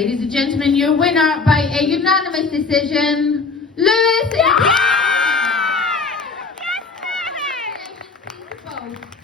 Ladies and gentlemen, your winner by a unanimous decision, Lewis. Yeah! Congratulations to both.